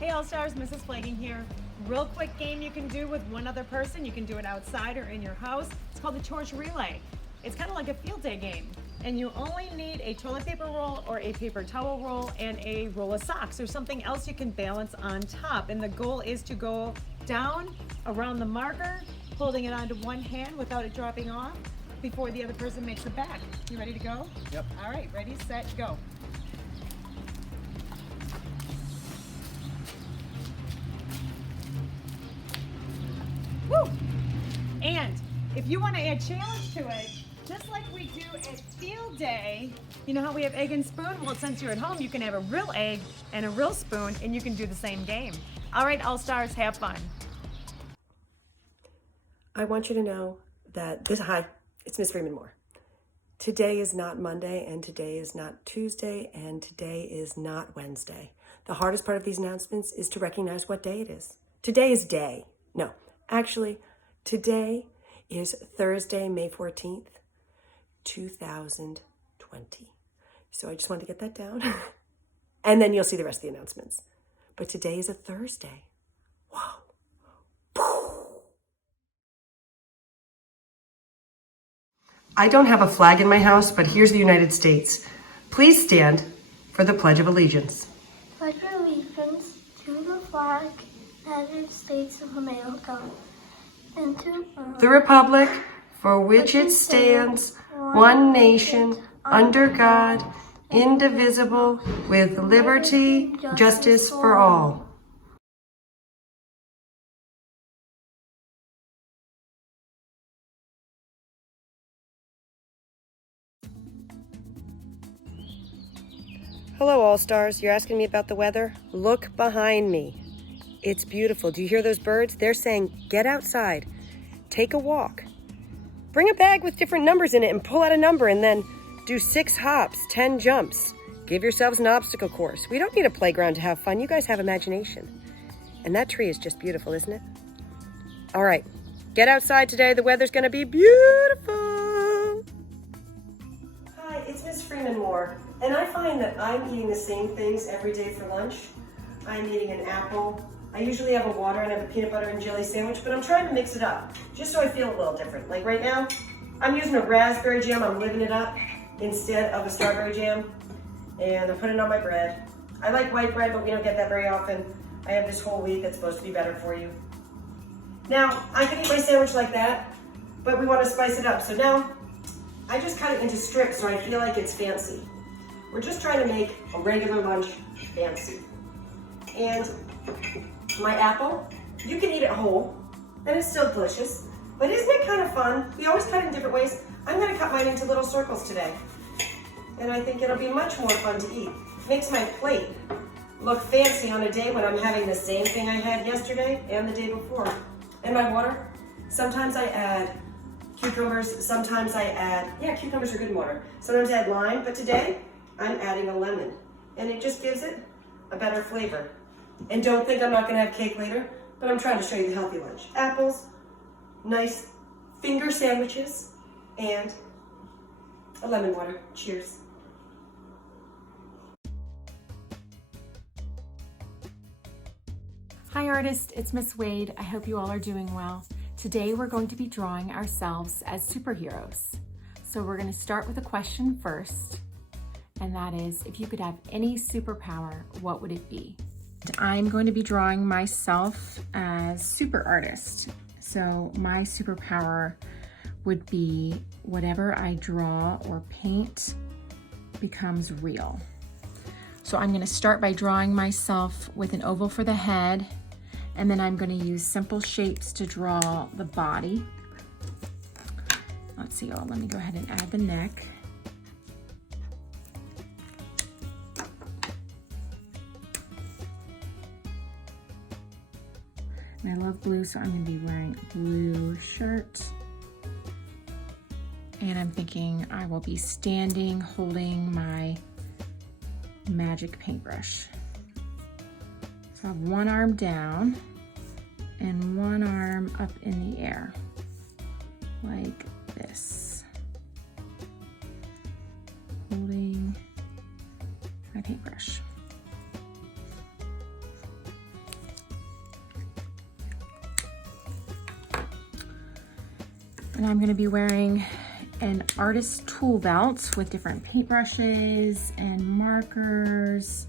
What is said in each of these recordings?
Hey All-Stars, Mrs. Flagging here. Real quick game you can do with one other person. You can do it outside or in your house. It's called the Chores Relay. It's kind of like a field day game. And you only need a toilet paper roll or a paper towel roll and a roll of socks or something else you can balance on top. And the goal is to go down around the marker, holding it onto one hand without it dropping off before the other person makes it back. You ready to go? Yep. All right, ready, set, go. Woo! And if you want to add challenge to it, just like we do at field day, you know how we have egg and spoon? Well, since you're at home, you can have a real egg and a real spoon, and you can do the same game. All right, All-Stars, have fun. I want you to know that hi, it's Miss Freeman Moore. Today is not Monday, and today is not Tuesday, and today is not Wednesday. The hardest part of these announcements is to recognize what day it is. Today is day. No, actually, today is Thursday, May 14th, 2020. So I just wanted to get that down. And then you'll see the rest of the announcements. But today is a Thursday. Wow. I don't have a flag in my house, but here's the United States. Please stand for the Pledge of Allegiance. Pledge allegiance to the flag of the United States of America and to the Republic for which it stands, one nation, under God, indivisible, with liberty, justice for all. Hello, All-Stars. You're asking me about the weather? Look behind me. It's beautiful. Do you hear those birds? They're saying, get outside, take a walk. Bring a bag with different numbers in it and pull out a number and then do 6 hops, 10 jumps. Give yourselves an obstacle course. We don't need a playground to have fun. You guys have imagination. And that tree is just beautiful, isn't it? All right, get outside today. The weather's going to be beautiful. Hi, it's Miss Freeman Moore. And I find that I'm eating the same things every day for lunch. I'm eating an apple. I usually have a water and I have a peanut butter and jelly sandwich, but I'm trying to mix it up just so I feel a little different. Like right now, I'm using a raspberry jam. I'm living it up instead of a strawberry jam. And I'm putting it on my bread. I like white bread, but we don't get that very often. I have this whole wheat that's supposed to be better for you. Now, I can eat my sandwich like that, but we want to spice it up. So now, I just cut it into strips so I feel like it's fancy. We're just trying to make a regular lunch fancy. And my apple, you can eat it whole, and it's still delicious. But isn't it kind of fun? We always cut it in different ways. I'm gonna cut mine into little circles today. And I think it'll be much more fun to eat. Makes my plate look fancy on a day when I'm having the same thing I had yesterday and the day before. And my water, sometimes I add cucumbers, sometimes I add, cucumbers are good in water. Sometimes I add lime, but today, I'm adding a lemon, and it just gives it a better flavor. And don't think I'm not gonna have cake later, but I'm trying to show you the healthy lunch. Apples, nice finger sandwiches, and a lemon water. Cheers. Hi artists, it's Miss Wade. I hope you all are doing well. Today we're going to be drawing ourselves as superheroes. So we're going to start with a question first. And that is, if you could have any superpower, what would it be? I'm going to be drawing myself as super artist. So my superpower would be whatever I draw or paint becomes real. So I'm going to start by drawing myself with an oval for the head, and then I'm going to use simple shapes to draw the body. Let's see, let me go ahead and add the neck. And I love blue, so I'm gonna be wearing a blue shirt. And I'm thinking I will be standing, holding my magic paintbrush. So I have one arm down and one arm up in the air, like this, holding my paintbrush. And I'm gonna be wearing an artist tool belt with different paintbrushes and markers,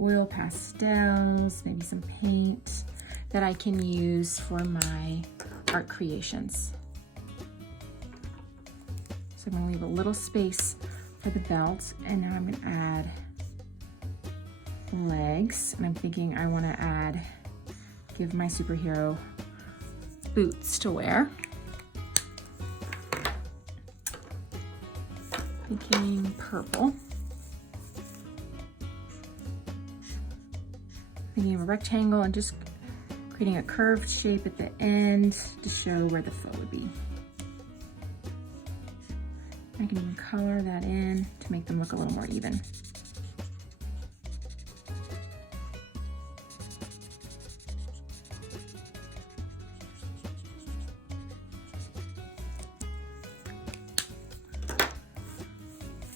oil pastels, maybe some paint that I can use for my art creations. So I'm gonna leave a little space for the belt, and now I'm gonna add legs, and I'm thinking I wanna give my superhero boots to wear. Thinking purple. Thinking of a rectangle and just creating a curved shape at the end to show where the foot would be. I can even color that in to make them look a little more even.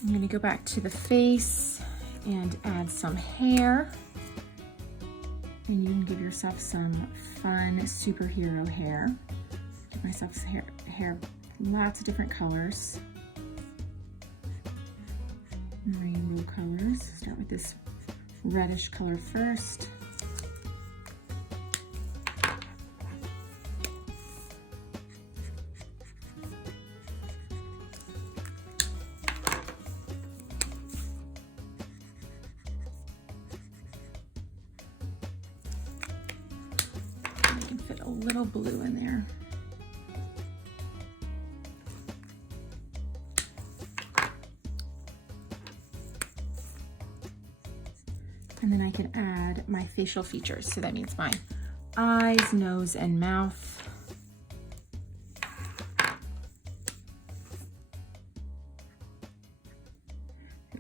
I'm gonna go back to the face and add some hair. And you can give yourself some fun superhero hair. Give myself hair lots of different colors. Rainbow colors. Start with this reddish color first. I can fit a little blue in there. And then I can add my facial features. So that means my eyes, nose, and mouth.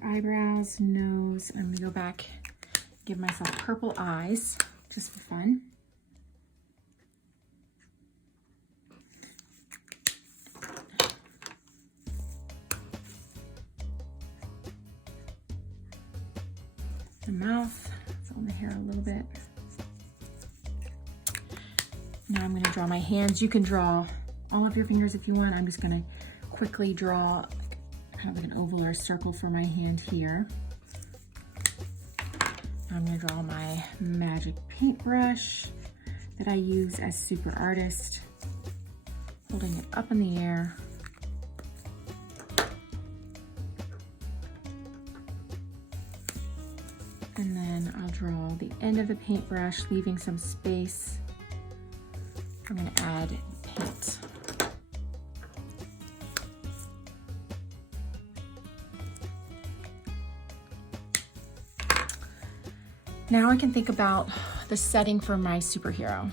Eyebrows, nose. I'm gonna go back, give myself purple eyes, just for fun. The mouth, fill the hair a little bit. Now I'm gonna draw my hands. You can draw all of your fingers if you want. I'm just gonna quickly draw kind of like an oval or a circle for my hand here. I'm gonna draw my magic paintbrush that I use as super artist, holding it up in the air. And then I'll draw the end of the paintbrush, leaving some space. I'm gonna add paint. Now I can think about the setting for my superhero.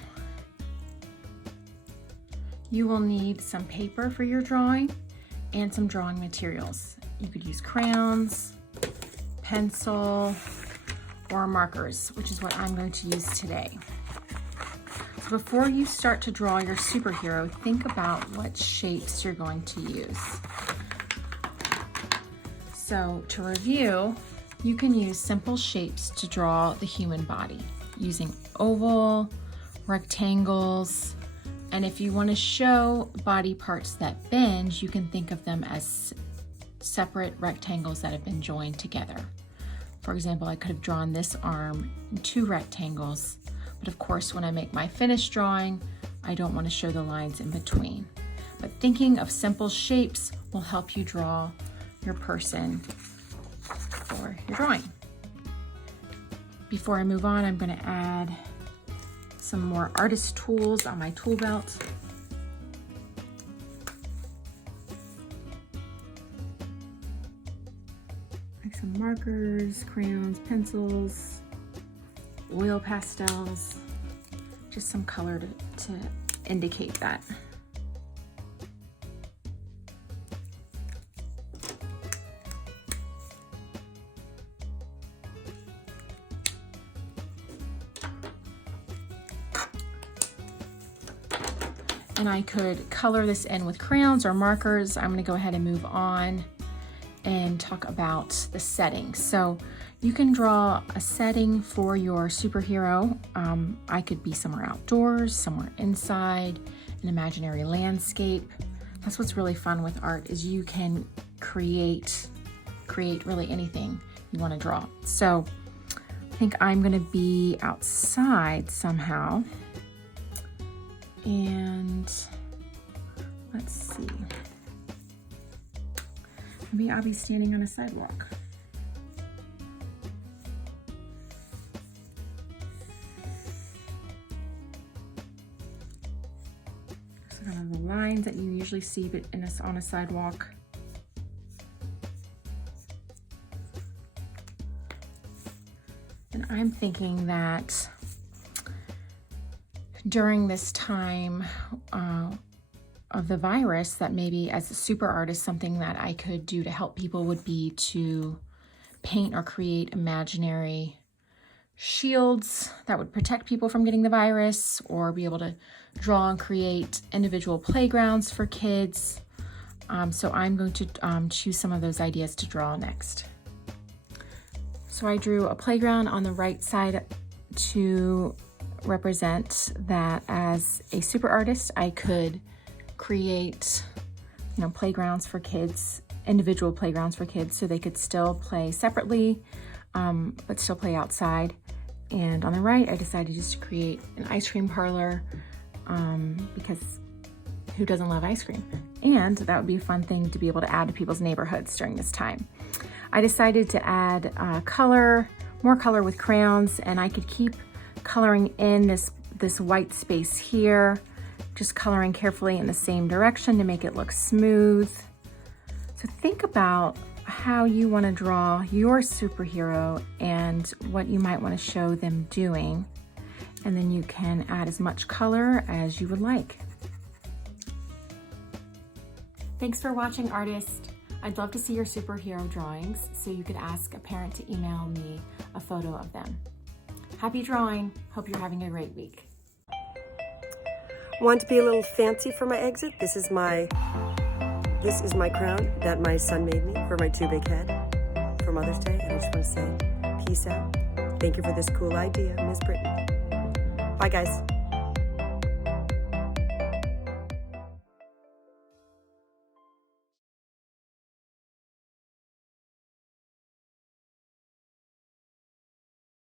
You will need some paper for your drawing and some drawing materials. You could use crayons, pencil, or markers, which is what I'm going to use today. So before you start to draw your superhero, think about what shapes you're going to use. So to review, you can use simple shapes to draw the human body using oval, rectangles, and if you want to show body parts that bend, you can think of them as separate rectangles that have been joined together. For example, I could have drawn this arm in 2 rectangles, but of course, when I make my finished drawing, I don't want to show the lines in between. But thinking of simple shapes will help you draw your person for your drawing. Before I move on, I'm going to add some more artist tools on my tool belt. Some markers, crayons, pencils, oil pastels, just some color to indicate that. And I could color this in with crayons or markers. I'm going to go ahead and move on and talk about the setting. So you can draw a setting for your superhero. I could be somewhere outdoors, somewhere inside, an imaginary landscape. That's what's really fun with art, is you can create really anything you want to draw. So I think I'm going to be outside somehow. And let's see. Maybe I'll be standing on a sidewalk. So kind of the lines that you usually see but on a sidewalk. And I'm thinking that during this time of the virus, that maybe as a super artist, something that I could do to help people would be to paint or create imaginary shields that would protect people from getting the virus, or be able to draw and create individual playgrounds for kids. So I'm going to choose some of those ideas to draw next. So I drew a playground on the right side to represent that as a super artist, I could create, playgrounds for kids, individual playgrounds for kids, so they could still play separately, but still play outside. And on the right, I decided just to create an ice cream parlor, because who doesn't love ice cream? And that would be a fun thing to be able to add to people's neighborhoods during this time. I decided to add more color with crayons, and I could keep coloring in this white space here, just coloring carefully in the same direction to make it look smooth. So think about how you want to draw your superhero and what you might want to show them doing, and then you can add as much color as you would like. Thanks for watching, artist. I'd love to see your superhero drawings, so you could ask a parent to email me a photo of them. Happy drawing. Hope you're having a great week. Want to be a little fancy for my exit? This is my crown that my son made me for my too big head for Mother's Day. And I just want to say, peace out. Thank you for this cool idea, Miss Brittany. Bye, guys.